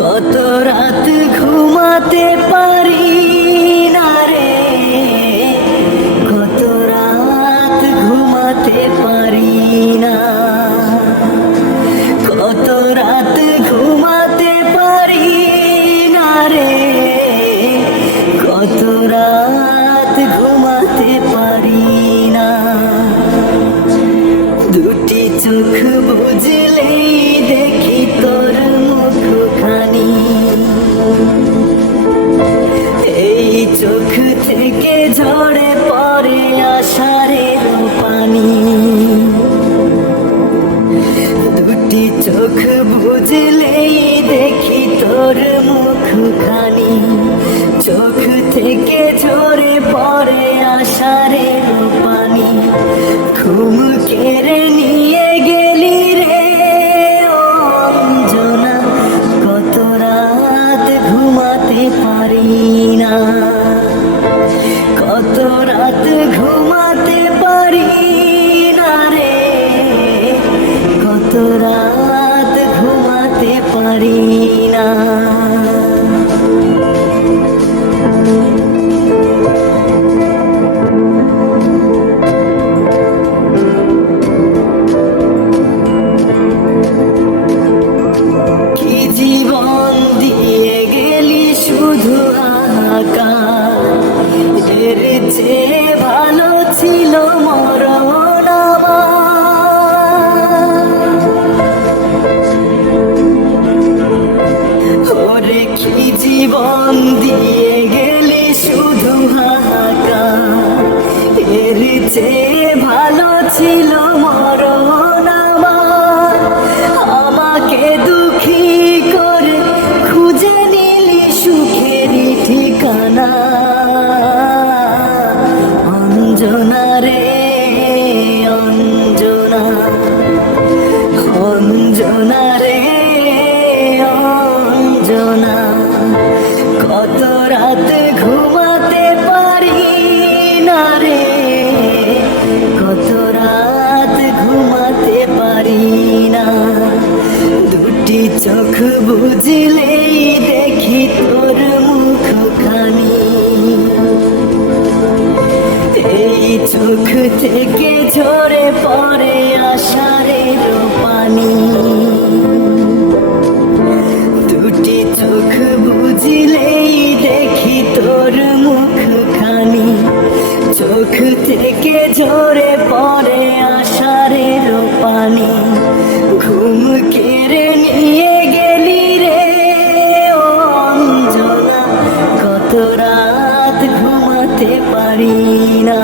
কত রাত ঘুমাতে পারি না রে, কত রাত ঘুমাতে পারি না, কত রাত ঘুমাতে পারি না রে, কত রাত ঘুমাতে পারি না। দুটি চোখ বুঝলেই দেখি তোর মুখখানি, এই চোখ থেকে ঝরে পড়ে আষাঢ়ের পানি। দুটি চোখ বুঝলেই দেখি তোর মুখখানি, চোখ থেকে ঝরে পড়ে আষাঢ়ের পানি। ঘুম কেড়ে নিয়ে গেলি রে ও অঞ্জনা, কত রাত ঘুমাতে পারি না, কত রাত ঘুমাতে পারি না রে, কত রাত ঘুমাতে পারি না। জীবন দিয়ে গেলি শুধু হাহাকার, এর চেয়ে ভালো ছিল মরণ আমার। ওরে কি জীবন দিয়ে গেলি শুধু হাহাকার, এর চেয়ে ভালো ছিল মরণ আমার। আমাকে দুঃখী করে খুঁজে নিলি সুখেরই ঠিকানা, অঞ্জনা রে অঞ্জনা, অঞ্জনা রে অঞ্জনা। কত রাত ঘুমাতে পারি না রে, কত রাত ঘুমাতে পারি না। দুটি চোখ বুঝলেই দেখি তোর মুখখানি, এই চোখ থেকে ঝরে পড়ে আষাঢ়ের পানি। দুটি চোখ বুঝলেই দেখি তোর মুখখানি, চোখ থেকে ঝরে পড়ে আষাঢ়ের পানি। ঘুম কেড়ে নিয়ে গেলি রে ও অঞ্জনা, কত রাত ঘুমাতে পারি না।